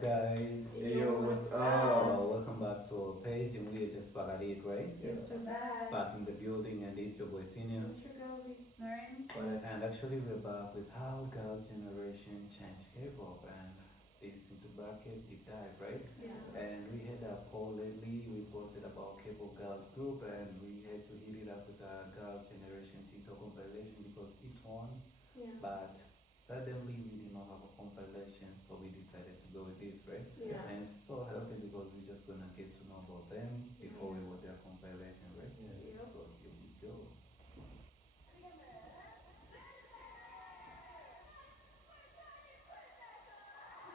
guys? Hey yo, what's up? Welcome back to our page, and we are just back at it, right? Yes, we're back. Back in the building, and this is your boy Senior. It's your girl, Noreen. And actually, we're back with how girls' generation changed K-pop, and it's into bracket deep dive, right? Yeah. And we had a poll lately. We posted about K-pop girls group, and we had to hit it up with a girls' generation TikTok compilation because it won. Yeah. But suddenly we did not have a compilation, so we decided to go with this, right? Yeah. And it's so healthy because we're just gonna get to know about them before we watch their compilation, right? Yeah. So here we go.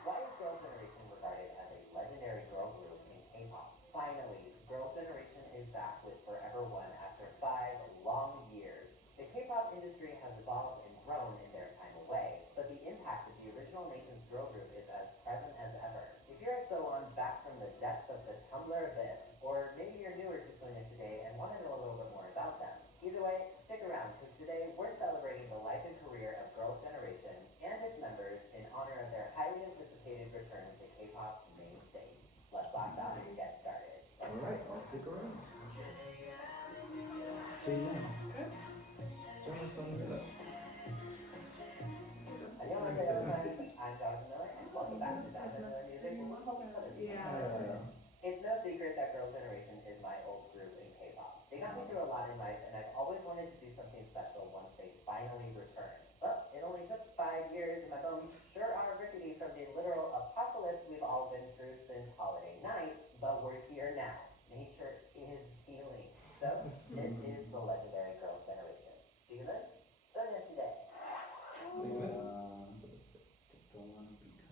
Why is Girls' Generation regarded as a legendary girl group in K-pop? Finally, Girls' Generation is back with Forever One after 5 long years. The K-pop industry has evolved and grown in their time away, but the impact of the original nation's girl group is as present as ever. If you're a Soan back from the depths of the Tumblr abyss, or maybe you're newer to Sonia today and want to know a little bit more about them, either way, stick around because today we're celebrating the life and career of Girls' Generation and its members in honor of their highly anticipated return to K-pop's main stage. Let's blast out and get started. Alright, I'll stick around. See you. Good. Join us from the Annyeonghaseyo, I'm Jonathan Miller, and welcome back to Jonathan Miller Music, where we help each other become better. It's no secret that Girls' Generation is my old group in K-pop. They got me through a lot in life, and I've always wanted to do something special once they finally returned. But it only took 5 years, and my bones sure are rickety from the literal apocalypse we've all been through since Holiday Night, but we're here now. Nature is healing. So, this is the legendary Girls' Generation. See you then? Sonia today.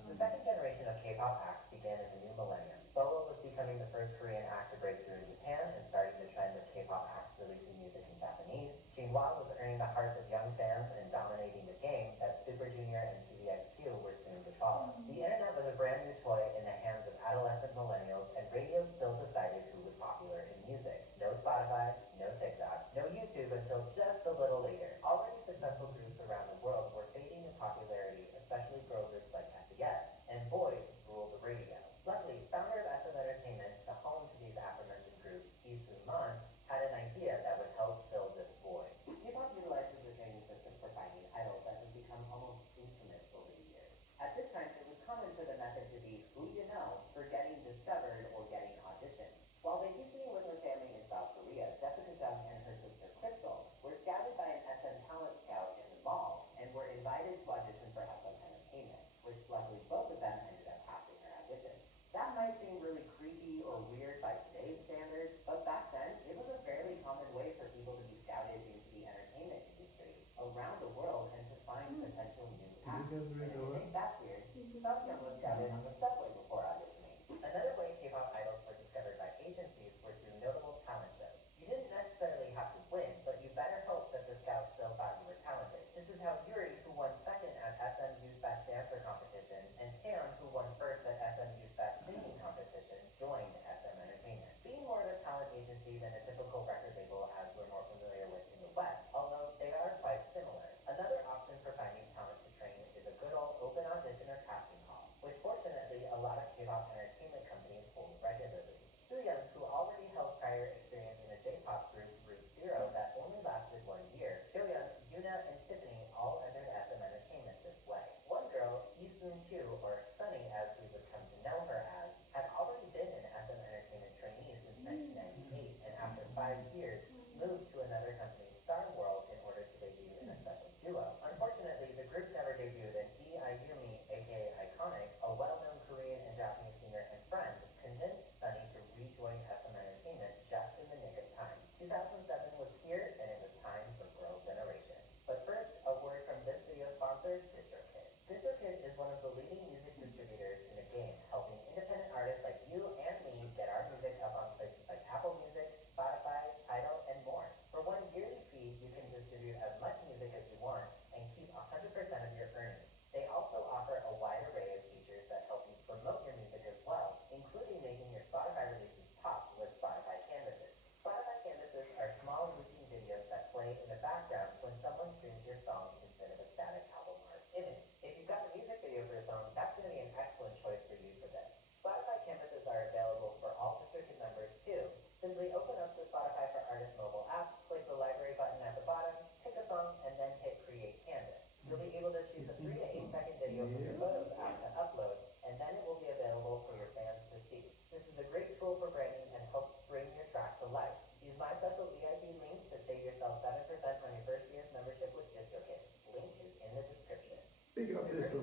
The second generation of K-pop acts began in the new millennium. Bolo was becoming the first Korean act to break through in Japan and starting the trend of K-pop acts releasing music in Japanese. Shinhwa was earning the hearts of young fans and dominating the game that Super Junior and TVXQ were soon to follow. The internet was a brand new toy in the hands of adolescent millennials, and radio still decided who was popular in music. No Spotify, no TikTok, no YouTube until just a little later. Already successful groups around the world were fading in popularity, especially girl groups like SES, and boys ruled the radio. Luckily, founder of SM Entertainment, the home to these aforementioned groups, Lee Soo-man, had an idea that would help fill this void. K-pop utilizes a training system for finding idols that has become almost infamous over the years. At this time, it was common for the method to be who you know for getting discovered or getting auditioned. While vacationing with her family in South Korea, Jessica Jung and her sister Crystal were scouted by an SM talent scout in the mall and were invited to audition for SM Entertainment, which luckily both of them ended up passing their audition. That might seem really creepy or weird by today's standards, but back then, it was a fairly common way for people to be scouted into the entertainment industry around the world and to find potential new acts. And if you think that's weird, Sungyeon was scouted on the subway before auditioning. Another way K-pop idols were discovered by agencies were through notable talent shows. You didn't necessarily have to win, but you better hope that the scouts still thought you were talented. This is how Yuri, who won second at SM Youth Best Dancer competition, and Taeyeon, who won first at SM Youth Best Singing competition, joined SM Entertainment. Being more of a talent agency than a typical record label as we're more familiar with in the West, although they are quite similar. Another option for finding talent to train is a good old open audition or casting call, which fortunately a lot of K-pop entertainment companies hold regularly. Sooyoung, who already held prior experience in a J-pop group, Group Zero, that only lasted 1 year, Hyoyeon, Yuna, and Tiffany all entered SM Entertainment this way. One girl, Lee-Soon-kyu, or Sunny as we would come to know her as, had already been an SM Entertainment trainee since 1998, and after 5 years, moved to another company's Star World in order to debut in a special duo. Unfortunately, the group never debuted, and Lee Ayumi, aka Iconic, a well-known Korean and Japanese singer and friend, convinced Sunny to rejoin SM Entertainment just in the nick of time. 2007 was here, and it was time for Girls' Generation. But first, a word from this video sponsor, DistroKid. DistroKid is one of the leading music distributors in the game, helping independent artists like you and me get our music up on places like Apple Music, Spotify, Tidal, and more. For one yearly fee, you can distribute as much music as you want and keep 100% of your earnings. They also offer a wide array of features that help you promote your music as well, including making your Spotify releases pop with Spotify Canvases. Spotify Canvases are small looping videos that play in the background when someone streams your song instead of a static album art image. If you've got a music video for a song, that's going to be an excellent choice for you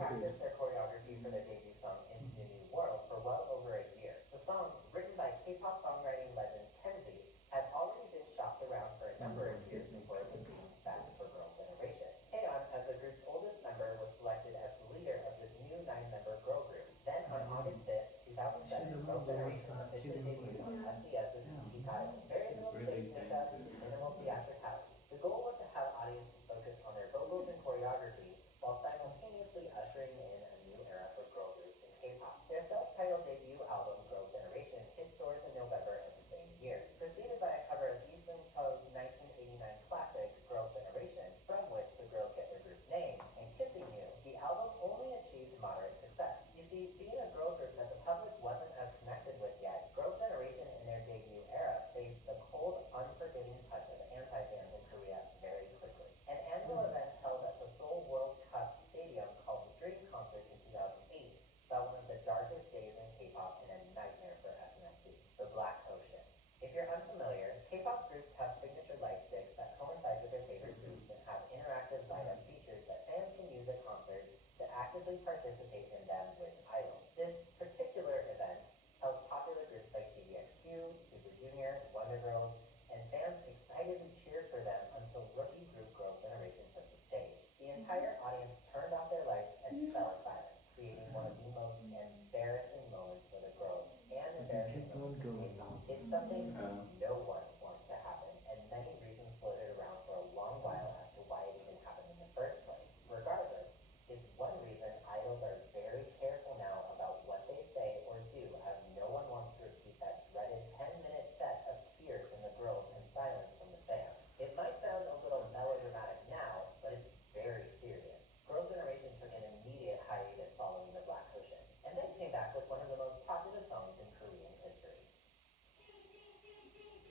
practiced their choreography for their debut song Into the New World for well over a year. The song, written by K-pop songwriting legend Kenzie, had already been shopped around for a number of years before it was deemed best for Girls' Generation. Taeyeon, as the group's oldest member, was selected as the leader of this new 9-member girl group. Then on August 5th, 2007, Girls' Generation officially debuted on SBS's hiatus. Very little stage makeup, minimal theatricality. The goal was to have audiences focus on their vocals and choreography while simultaneously ushering in a new era for girl groups in K-pop. Their self-titled debut album, Girls' Generation, hit stores in November of the same year, preceded by a cover of Lee Seung-cho's 1989 classic, Girls' Generation, from which the girls get their group name, and Kissing You. The album only achieved moderate success. You see, being a girl group that the public wasn't as connected with yet, Girls' Generation in their debut era faced the cold, unforgiving touch of anti-fans in Korea very quickly. An annual event held at the Seoul World Cup Stadium called the Dream Concert in 2008 saw one of the darkest days in K-pop and a nightmare for SNSD, the Black Ocean. If you're unfamiliar, K-pop groups have signature light sticks that coincide with their favorite groups and have interactive light-up features that fans can use at concerts to actively participate in them with idols. This particular event held popular groups like GDXQ, Super Junior, Wonder Girls, and fans excitedly cheered for them until rookie group Girls' Generation took the stage. The entire audience turned off their lights and fell silent, creating one of the most embarrassing moments for the girls and embarrassing moments for K-pop. It's something no one wants to happen, and many reasons floated around for a long while as to why it even happened in the first place. Regardless, it's one reason idols are very careful now about what they say or do, as no one wants to repeat that dreaded 10-minute set of tears from the girls and silence from the fans. It might sound a little melodramatic now, but it's very serious. Girls' Generation took an immediate hiatus following the Black Ocean, and then came back with one of the most popular songs in Korean history.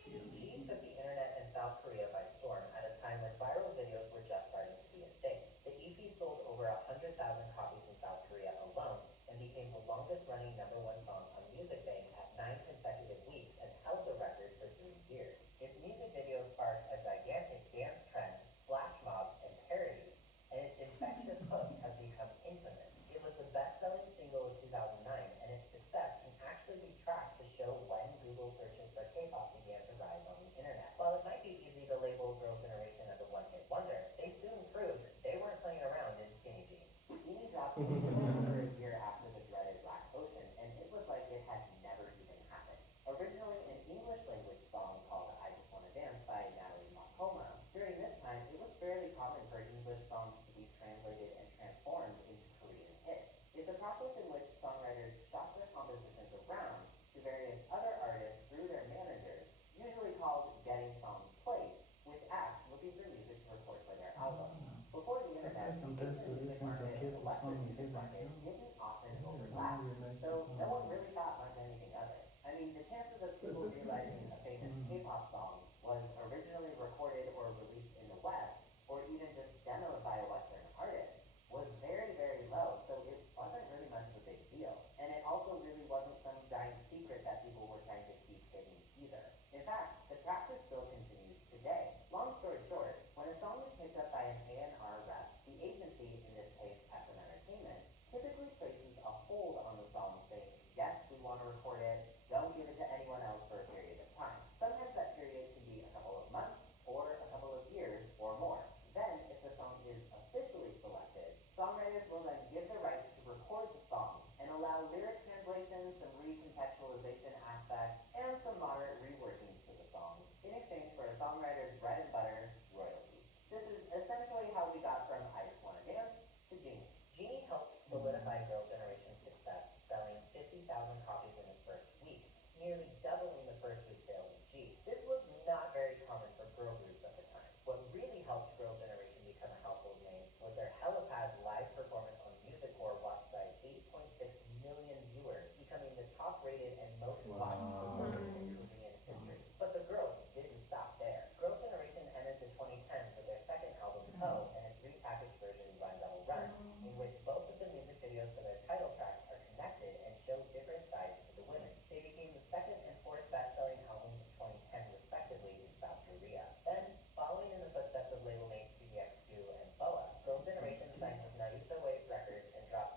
G took the internet in South Korea by storm at a time when viral videos were just starting to be a thing. The EP sold over 100,000 copies in South Korea alone and became the longest-running #1 song on Music Bank at 9 consecutive weeks and held the record for 3 years. Its music video sparked a gigantic dance trend, flash mobs, and parodies, and its infectious hook has become infamous. It was the best-selling single of 2009, and its success can actually be tracked to show when Google searches for K-pop began to rise on the internet. While it might be easy to label Girls' Generation as a one-hit wonder, they soon proved they weren't playing around in skinny jeans. Genie dropped a little over a year after the dreaded Black Ocean, and it was like it had never even happened. Originally an English-language song called I Just Wanna Dance by Natalie Makoma, during this time it was fairly common for English songs to be translated and transformed into Korean hits. It's a process in which songwriters shop their compositions around to various other artists through their managers, usually called getting songs placed, with acts looking for music to record for their albums. Before the internet, Sometimes the you music listen to market and the K-pop Western songs, music say like, market no, didn't often I overlap, realize so the no one song. really thought much anything of it. I mean, the chances of people It's okay. realizing a famous K-pop song was originally recorded or released in the West, or even just demoed by a Western artist, was very, very low, so it wasn't really much of a big deal. And it also really wasn't some giant secret that people were trying to keep hidden either. In fact, the practice still continues today. Long story short, when a song is picked up by an A&R rep, the agency, in this case SM Entertainment, typically places a hold on the song saying, yes, we want to record it, don't give it to anyone else for a period of time. Sometimes that period can be a couple of months, or a couple of years, or more. Then, if the song is officially selected, songwriters will then give the rights to record the song and allow lyric translations, some recontextualization aspects, and some moderate reworkings to the song in exchange for a songwriter's bread and butter, royalties. This is essentially how we got from I Just Wanna Dance to Genie. Genie helped solidify Girls' Generation's success, selling 50,000 copies in its first week, nearly doubling the first week sales of G. This was not very common for girl groups at the time. What really helped Girls' Generation become a household name was their Helipad live performance on Music Core, watched by 8.6 million viewers, becoming the top-rated and most watched performance in Korean history. But the girls didn't stop there. Girls' Generation entered the 2010s with their second album, Oh, and its repackaged version, Run Double Run, in which both of the music videos for their title tracks are connected and show different sides to the women. They became the second and fourth best-selling albums of 2010, respectively, in South Korea. Then, following in the footsteps of label mates GDXQ and BoA, Girls' Generation signed with Naruto Wave Records and dropped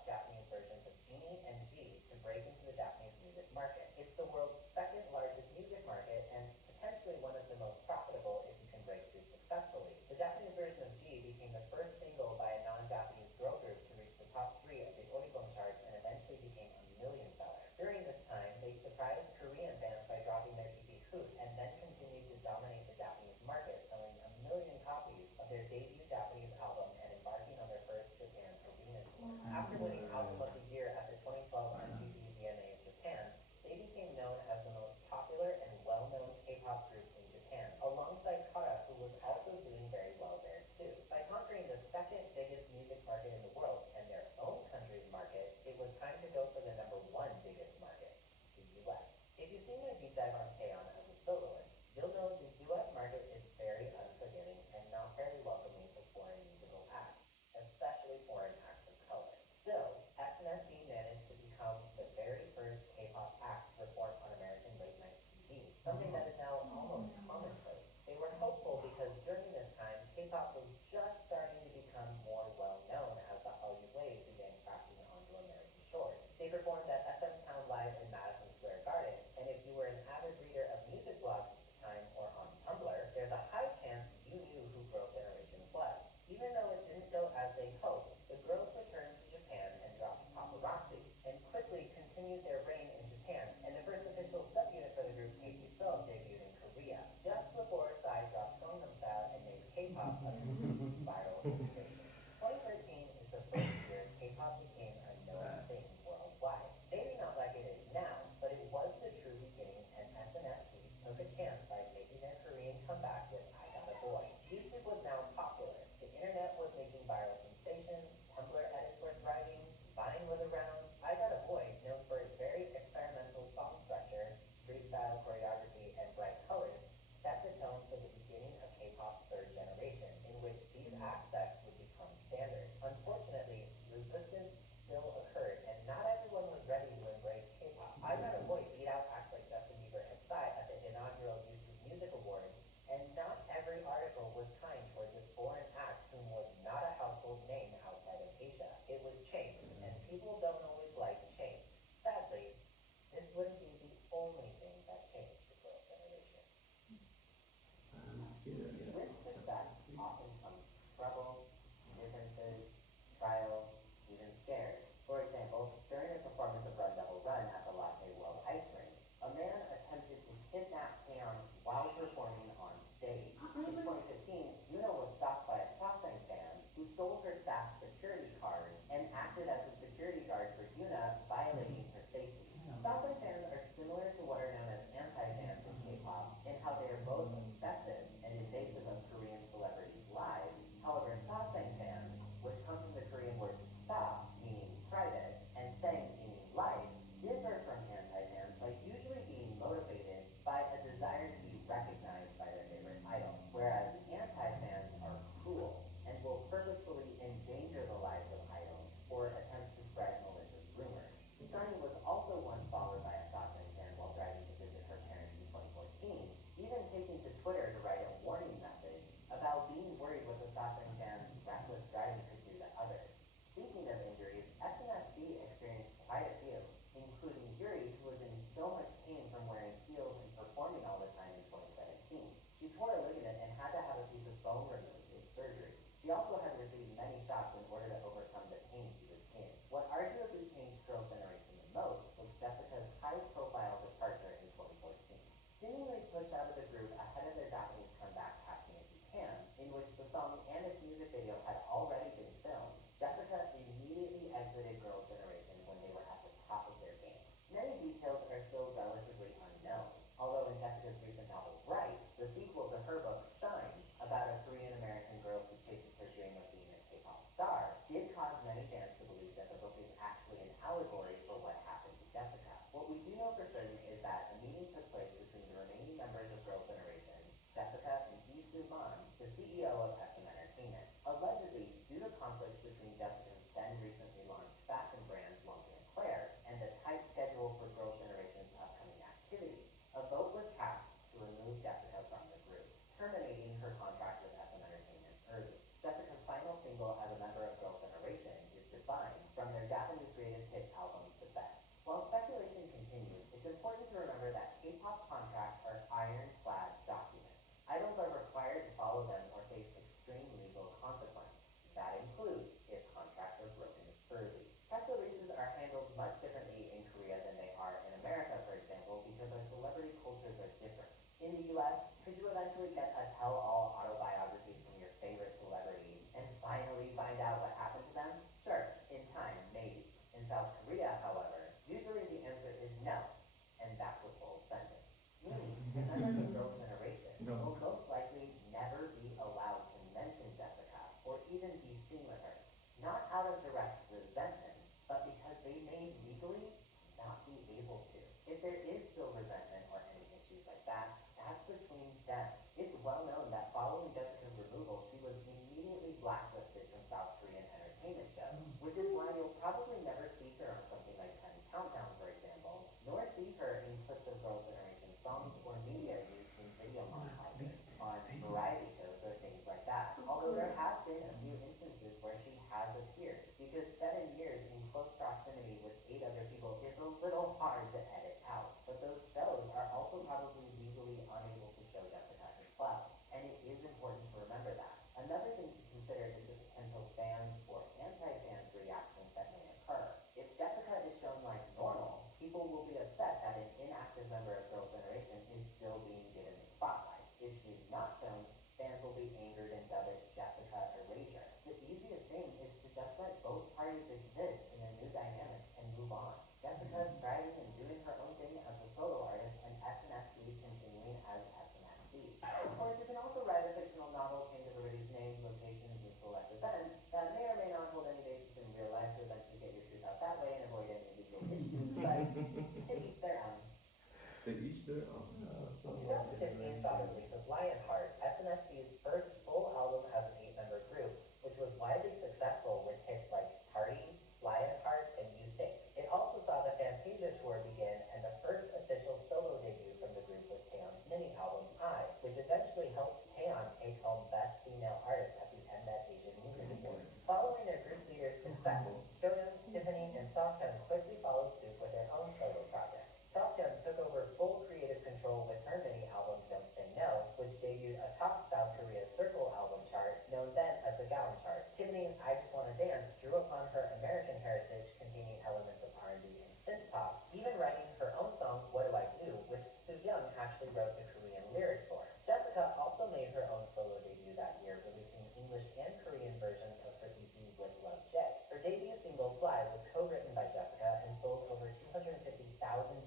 allegory for what happened to Jessica. What we do know for certain is that a meeting took place between the remaining members of Girls' Generation, Jessica and Lee Soo-man, the CEO of SM Entertainment. Allegedly, due to conflicts between Jessica's then recently launched fashion brand, Lumpy and Claire, and the tight schedule for Girls' Generation's upcoming activities, a vote was cast to remove Jessica from the group, terminating her contract with SM Entertainment early. Jessica's final single as a member of Girls' Generation is Divine from their Japanese greatest hits album, The Best. While speculation continues, it's important to remember that K-pop contracts are ironclad documents. Idols are required to follow them or face extreme legal consequences. That includes if contracts are broken early. Press releases are handled much differently in Korea than they are in America, for example, because our celebrity cultures are different. In the US, could you eventually get a tell-all autobiography from your favorite celebrity and finally find out what happened to them? Sure, in time, maybe. In South Korea, however, usually the answer is no, and that's a full sentence. Meaning, the members of Girls' Generation will most likely never be allowed to mention Jessica or even be seen with her. Not out of direct resentment, but because they may legally not be able to. If there is still resentment or any issues like that, that's between them. It's well known that following Jessica's removal, she was immediately blacklisted from South Korean entertainment shows, which is why you'll probably never see her on something like Penny Countdown, for example, nor see her in clips of Girls' Generation songs or media used in video montages on variety shows or things like that. Although there have been a few instances where she has appeared, because 7 years in close proximity with 8 other people is a little hard to edit out. But those shows are also probably legally unable to show Jessica as well, and it is important to remember that. Another thing to consider is the potential fans or anti-fans reactions that may occur. If Jessica is shown like normal, people will be upset that an inactive member of Girls' Generation is still being given the spotlight. If she is not shown, fans will be angered and dub it Jessica Erasure. The easiest thing is to just let both parties exist in their new dynamics and move on. Jessica thriving and doing her own thing as a solo artist, and SNSD continuing as SNSD. Of course, you can also write a fictional novel, change everybody's names, locations, and select events that may or may not hold any basis in real life to eventually get your truth out that way and avoid any legal issues, but to each their own. To each their own. 2015 saw the release of Lionheart, SNSD's first full album as an 8-member group, which was widely successful with hits like Party, Lionheart, and You Think. It also saw the Fantasia tour begin and the first official solo debut from the group with Taeyeon's mini-album I, which eventually helped Taeyeon take home Best Female Artist at the Mnet Asian Music Awards. Following their group leader's success, Hyoyeon, Tiffany, and Seokhyun quickly followed suit with their own solo projects. Seokhyun took over full creative control with her mini-album Don't Say No, which debuted atop South Korea's Circle album chart, known then as the Gaon chart. Tiffany's I Just Wanna Dance drew upon her American heritage, containing elements of R&B and synth-pop, even writing her own song What Do I Do, which Soo-young actually wrote the Korean lyrics for. Jessica also made her own solo debut that year, releasing English and Korean versions of her EP With Love J. Her debut single Fly was co-written by Jessica and sold over 250,000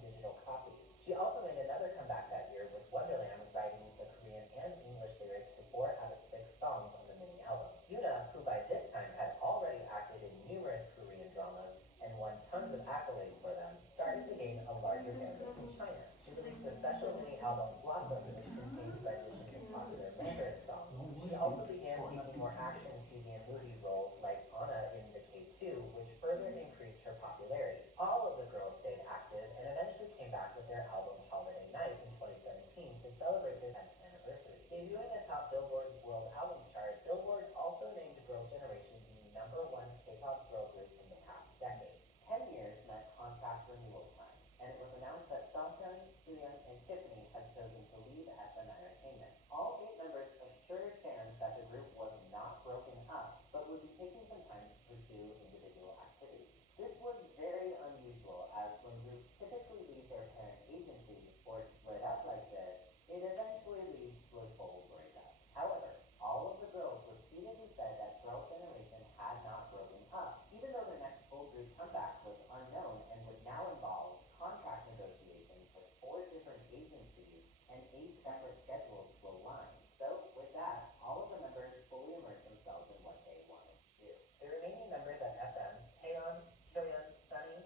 digital copies. She also made another comeback that year with Wonderland, writing the Korean and English lyrics to 4 out of 6 songs on the mini-album. Yoona, who by this time had already acted in numerous Korean dramas and won tons of accolades for them, started to gain a larger fan base in China. She released a special mini-album, Blossom, which contained renditions of popular Mandarin songs. She also began taking more action TV and movie roles like Anna in the K2, which further increased her popularity. All of the girls stayed active and eventually came back with their album Holiday Night in 2017 to celebrate their 10th anniversary. Debuting atop Billboard's World Albums chart, Billboard also named Girls' Generation the #1 K-pop girl group in the past decade. 10 years meant contract renewal time, and it was announced that Seokhyun, Soo-young, and Tiffany had chosen to leave SM Entertainment. All 8 members assured fans that the group was not broken up, but would be taking some time to pursue individual activities. This was very unusual, as when groups typically leave their parent agency or split up like this, it eventually leads to a full breakup. However, all of the girls repeatedly said that Girls' Generation had not broken up, even though their next full group comeback was unknown and would now involve contract negotiations with 4 different agencies and 8 separate schedules to align. So, with that, all of the members fully immersed themselves in what they wanted to do. The remaining members at SM, Taeyeon, Hyoyeon, Sunny,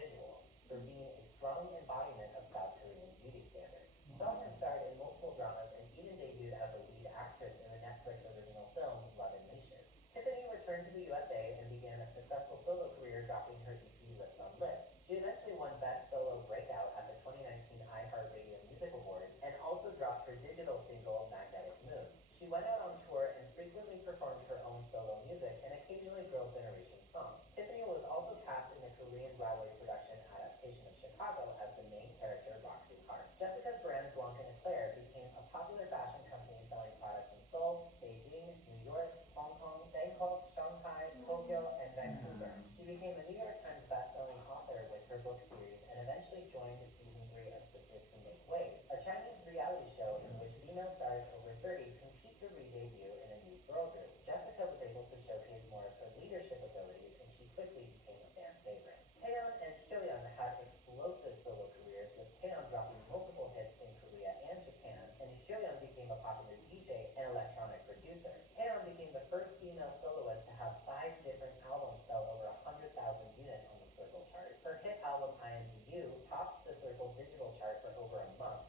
visual, for being a strong embodiment of South Korean beauty standards. Song has starred in multiple dramas and even debuted as a lead actress in the Netflix original film Love and Leashes. Tiffany returned to the USA and began a successful solo career dropping her EP Lips on Lips. She eventually won Best Solo Breakout at the 2019 iHeartRadio Music Awards and also dropped her digital single Magnetic Moon. She went out on tour and frequently performed her own solo music and occasionally Girls' Generation songs. Tiffany was also cast in the Korean Broadway production adaptation of Chicago as the main character Roxy Hart. Jessica's brand Blanc and Eclair became a popular fashion company selling products in Seoul, Beijing, New York, Hong Kong, Bangkok, Shanghai, Tokyo, and Vancouver. She became a New York Times best-selling author with her book series and eventually joined season 3 of Sisters Who Make Waves, a Chinese reality show in which female stars over 30 compete to re-debut in a new girl group. Jessica was able to showcase more of her leadership abilities and she quickly became a fan favorite. Taeyeon and Hyoyeon had explosive solo careers, with Taeyeon dropping multiple hits in Korea and Japan, and Hyoyeon became a popular DJ and electronic producer. Taeyeon became the first female soloist to have 5 different albums sell over 100,000 units on the Circle chart. Her hit album I Am the You topped the Circle digital chart for over a month,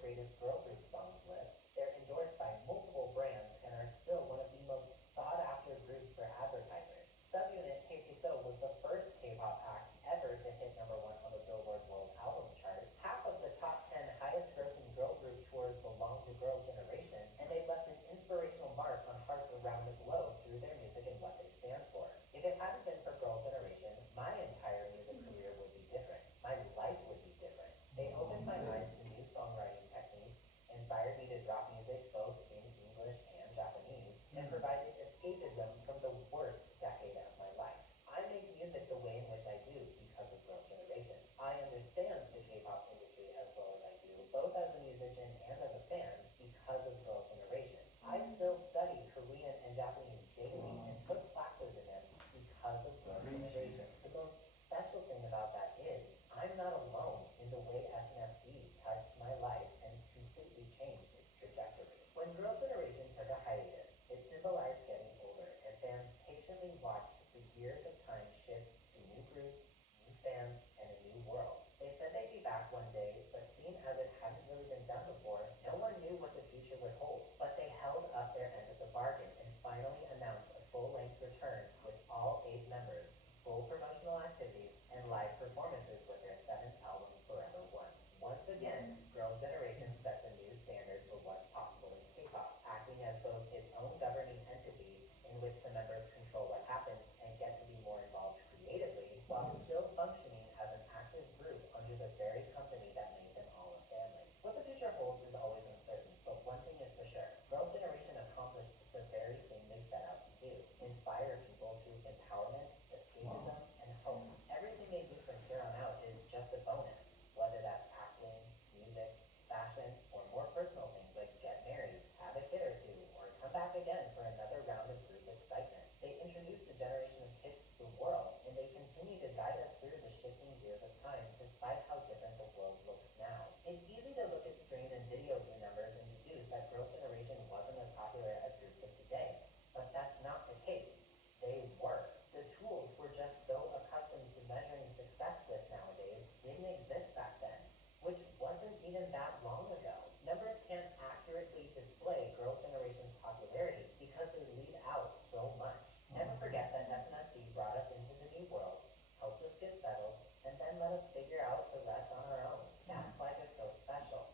greatest girl group songs list. They're endorsed by multiple brands and are still one of the most sought after groups for advertisers. Subunit KTSO was the first K-pop act ever to hit #1 on the Billboard World Albums chart. Half of the top 10 highest grossing girl group tours belong to Girls' Generation, and they've left an inspirational mark on hearts around the globe through their music and what they stand for. If it hadn't been for Girls' Generation, my entire music career would be different. My life would be different. They opened my eyes to new songwriting techniques, inspired me to drop music both in English and Japanese, and provided escapism from the worst decade of my life. I make music the way in which I do because of Girls' Generation. I understand the K-pop industry as well as I do, both as a musician and as a fan, because of Girls' Generation. I still study Korean and Japanese daily and took classes in them because of Girls' Generation. The most special thing about that is I'm not alone in the way SNSD touched my life and completely changed its trajectory. When Girls' Generation took a hiatus, it symbolized getting older, and fans patiently watched the years of time shift to new groups, new fans, and a new world. They said they'd be back one day, but seeing as it hadn't really been done before, no one knew what the future would hold. But they held up their end of the bargain and finally announced a full-length return with all 8 members, full promotional activities, and live performances with their 7th album, Forever One. Once again, Girls' Generation sets a new standard for what's possible in K-pop, acting as both its own governing entity in which the members control what happens and get to be more involved creatively, while still functioning as an active group under the very company that made them all a family. What the future holds is always uncertain, but one thing is for sure. Girls' Generation accomplished the very thing they set out to do: inspire people through empowerment, escapism, and hope. Everything they do from here on out is just a bonus, whether that's acting, music, fashion, or more personal things like get married, have a kid or two, or come back again for another round of group excitement. They introduced a generation of kids to the world, and they continue to guide us through the shifting gears of time despite how different the world looks now. It's easy to look at stream and video view numbers and deduce that Girls' Generation wasn't as popular as groups of today, but that's not the case. They were. The tools we're just so accustomed to measuring success with nowadays didn't exist back then, which wasn't even that long ago. Numbers can't accurately display Girls' Generation's popularity because they leave out so much. Never forget that SNSD brought us into the new world, helped us get settled, and then let us figure out the rest on our own. That's why they're so special.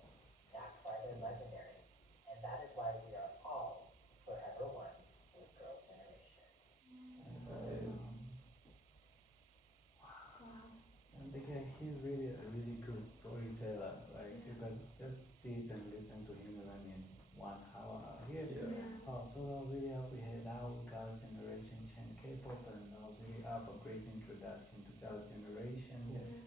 That's why they're legendary. And that is why we are all forever one with Girls' Generation. And again, he's really a really good storyteller. Like you can just sit and listen to him even in 1 hour. So I was really happy we had our Girls' Generation chant K-pop, and I was really up a great introduction to Girls' Generation.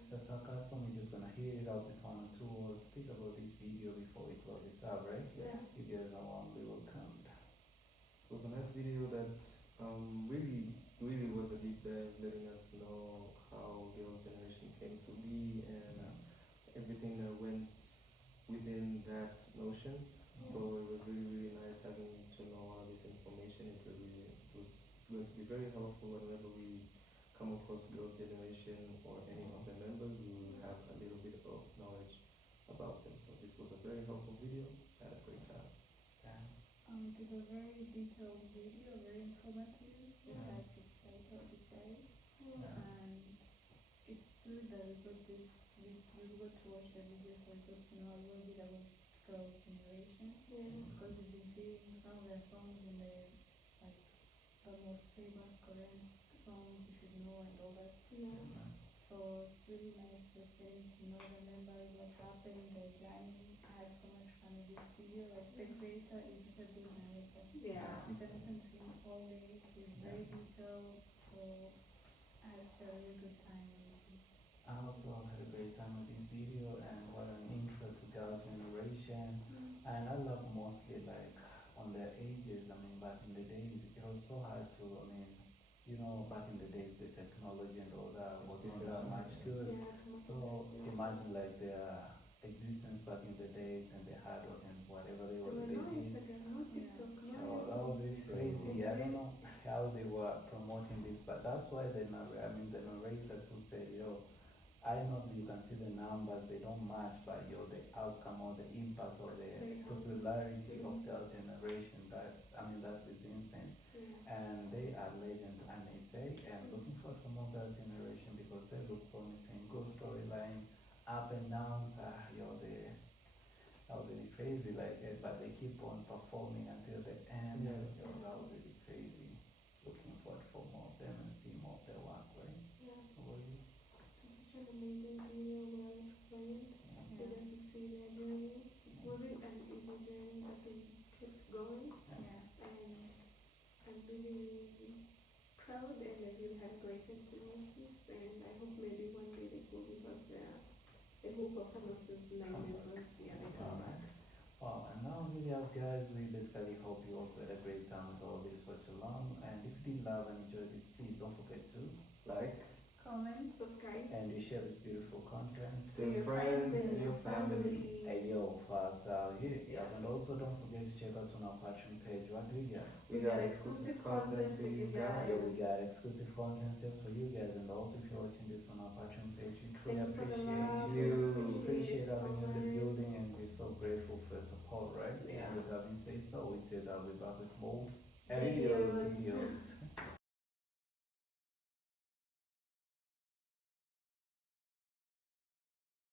The soccer song, we're just gonna hear it out if I want to speak about this video before we close this up, right? You guys are warmly welcomed. It was a nice video that really was a deep dive, letting us know how Girls' Generation came to be and everything that went within that notion. So it was really nice having to know all of this information. It's going to be very helpful whenever we come across Girls' Generation or any of the members. We will have a little bit of knowledge about them. So this was a very helpful video. I had a great time. It is a very detailed video, very informative. Just like its title, Deep Dive. And it's good that we got to watch the video, so we got to know a little bit about Girls' Generation. Because we've been seeing some of their songs in the most famous Korean songs you should know and all that. So it's really nice just getting to know the members, what happened, their journey. I had so much fun with this video. Like the creator is such a good narrator. You can listen to him all day. He's very detailed. So I had such a really good time with this video. I also had a great time with this video, and what an intro to Girls' Generation. And I love mostly like on their ages. I mean, back in the days, it was so hard to, back in the days, the technology and all that wasn't that much good. So imagine like their existence back in the days and the hard work and whatever they did. All this crazy. I don't know how they were promoting this, but that's why the narrator too said, I know you can see the numbers, they don't match, but the outcome or the impact or the popularity of girl generation, that is insane. And they are legends, I may say, and looking forward for more girl generation because they look promising, good storyline, up and downs, that was really crazy, but they keep on performing until the end. Yeah. That was really crazy. Looking forward for more of them and see more of their work, right? Yeah. How about you? It was such an amazing video, well explained. Yeah. Able to see their journey. It wasn't an easy journey, but they kept going. Yeah. And I'm really proud, and I really have great estimations. And I hope maybe one day they will give us the whole performances like members. Yeah, they come back. Wow, and now we have guys, we basically hope you also had a great time with all this watch along. And if you did love and enjoy this, please don't forget to Like, Comment. Subscribe. and you share this beautiful content. to your friends and your families. Hey yo, fast hit it. Yeah. And also don't forget to check out on our Patreon page. What do we got? We got exclusive content for you guys. Yeah, we got exclusive content just for you guys, and also if you're watching this on our Patreon page, we truly Thanks for the appreciate love. you. We Appreciate it so having you in the much. building, and we're so grateful for your support, right? Yeah. And with having said so, we said that we'll be back with more Videos. videos.